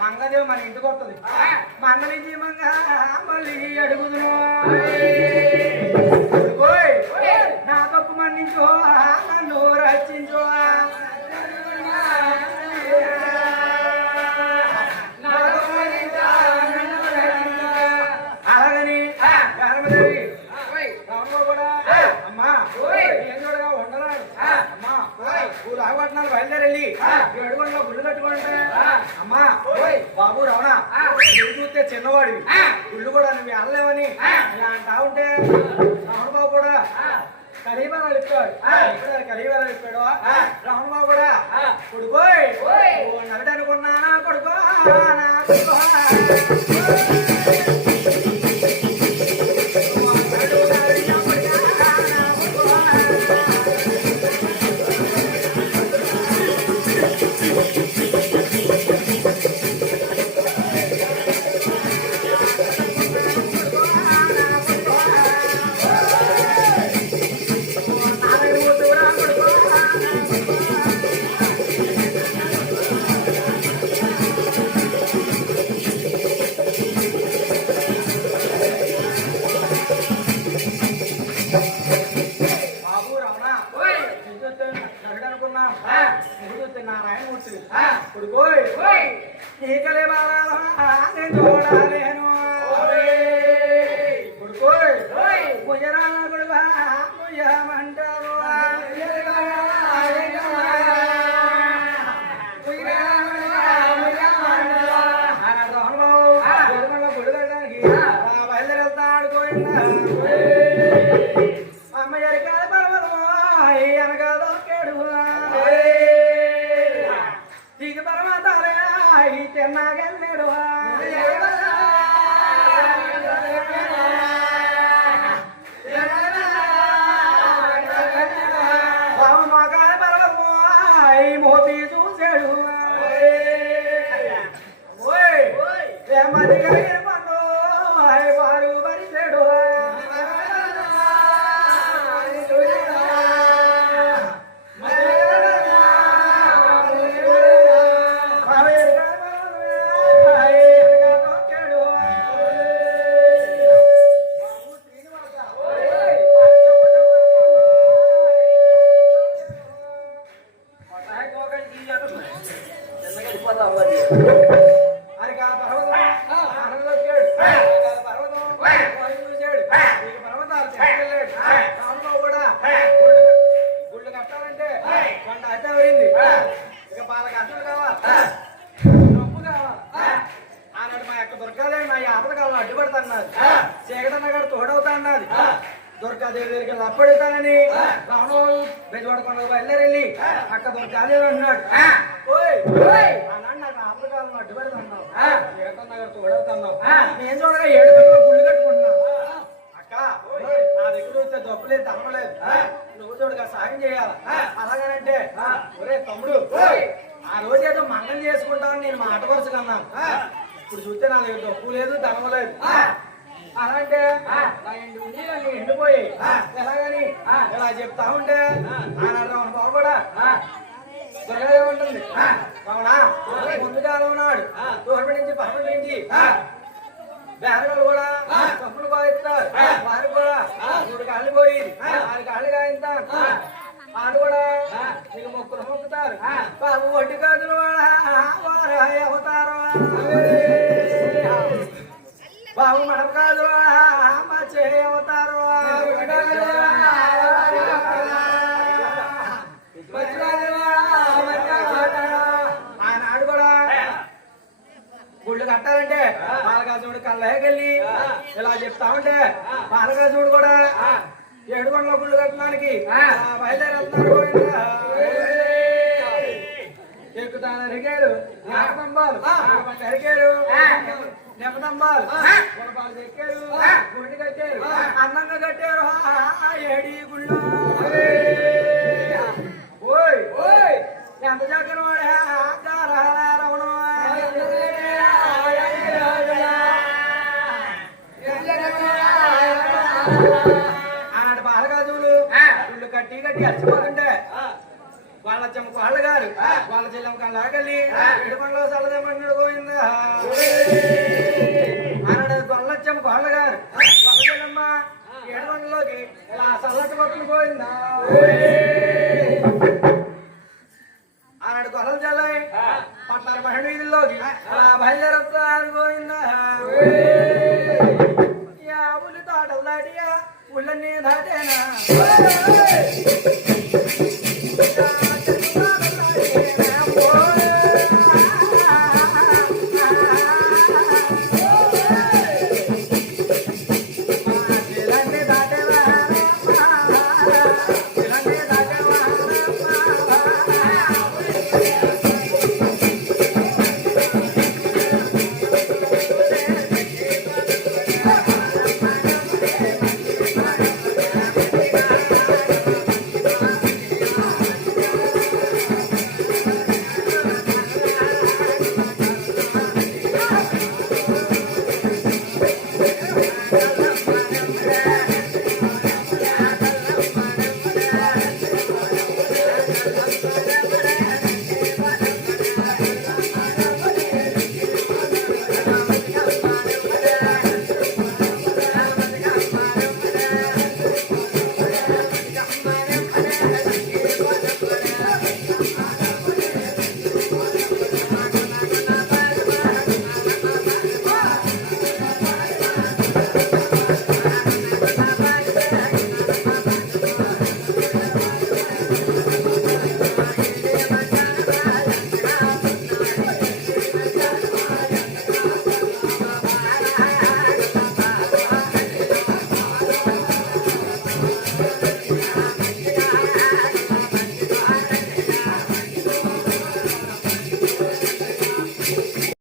మంగదేవి మన ఇంటికి వస్తుంది మంగళించి మంగ మళ్ళీ అడుగుదును నా తప్పు మన్నించు నన్ను రచించు అలాగని గర్భదేవి రాముడు కూడా అమ్మా ఏం చూడగా ఉండరాడు అమ్మా ఊరు ఆగబట్టినారు బయలుదేరెళ్ళి ఏడుగొండలో గుళ్ళు కట్టుకుంటే అమ్మా బాబు రమణ చూస్తే చిన్నవాడివి గుళ్ళు కూడా నువ్వు అనలేవని ఇలా అంటా ఉంటే రమణ బాబు కూడా కలివరాలు ఇప్పాడు కలివరాలు ఇప్పాడు రమణ బాబు కూడా కొడుకోయ్ నగట అనుకున్నానా కొడుకో నా కొడుకో దుర్గాదేవి దగ్గరికి అప్పుడైతానని రాను బెజవాడకొండ బయలుదేరెళ్ళి అక్కడ దుర్గాదేవి అన్నాడు నాకు ఆపదకాలను అడ్డు పెడతాన్నావు ఏటన్నగారు తోడవుతున్నావు నేను చూడగా 7 గంటల గుళ్ళు కట్టుకుంటున్నావు అక్క నా దగ్గర వస్తే దొప్పలేదు తమ్మలేదు నువ్వు చూడగా సాయం చేయాలి అలాగనంటే ఒరే తమ్ముడు ఆ రోజేదో మంగళం చేసుకుంటానని నేను మాట వరుసగా అన్నాను ఇప్పుడు చూస్తే నా దగ్గర దొప్పు లేదు ధనం లేదు అలాంటే నా ఎండిపోయి ఎలాగని ఇలా చెప్తా ఉంటే రమణ బాబు కూడా దొరకదే ఉంటుంది అవునా ముందుగానే ఉన్నాడు దూరం నుంచి పరమ నుంచి బేరగాళ్ళు కూడా కప్పులు బాధిస్తారు వారు కూడా 3 కాళ్ళు పోయింది 6 కాళ్ళు కాయింతారు వాళ్ళు కూడా మీకు మొక్కులు మొక్కుతారు బాబు వడ్డీ కాదులు వారు అవుతారు బాబు మడప కాదు మా చేయ అవుతారు మధ్య కళ్ళకెళ్ళి ఇలా చెప్తా ఉంటే బాలగా చూడు కూడా ఏడుకొండలో గుళ్ళు కట్టడానికి బయలుదేరుతున్నారు ఎక్కుతాను అరిగారు నాటకంబాలు అరిగారు నెపదంబాలు గుణపాలు ఎక్కారు గుండి కట్టారు అందంగా కట్టారు ఏడి గుళ్ళు ఓయ్ ఓయ్ ఎంత చక్కని వాడే రమణ ఆనాడు బాలగాజులు గుళ్ళు కట్టి కట్టి అలసిపోతుంటే వాళ్ళ చెమ్మకు వాళ్ళ గారు వాళ్ళ చెల్లెమ్మ కళ్ళాకెళ్ళి ఇడుకొండలో చల్లదేమన్నాడు పోయిందా ఆనాడు వాళ్ళ చెమ్మకు వాళ్ళ గారు వాళ్ళ చెల్లెమ్మ ఏడుకొండలోకి ఇలా చల్లటి పట్టుకుని పోయిందా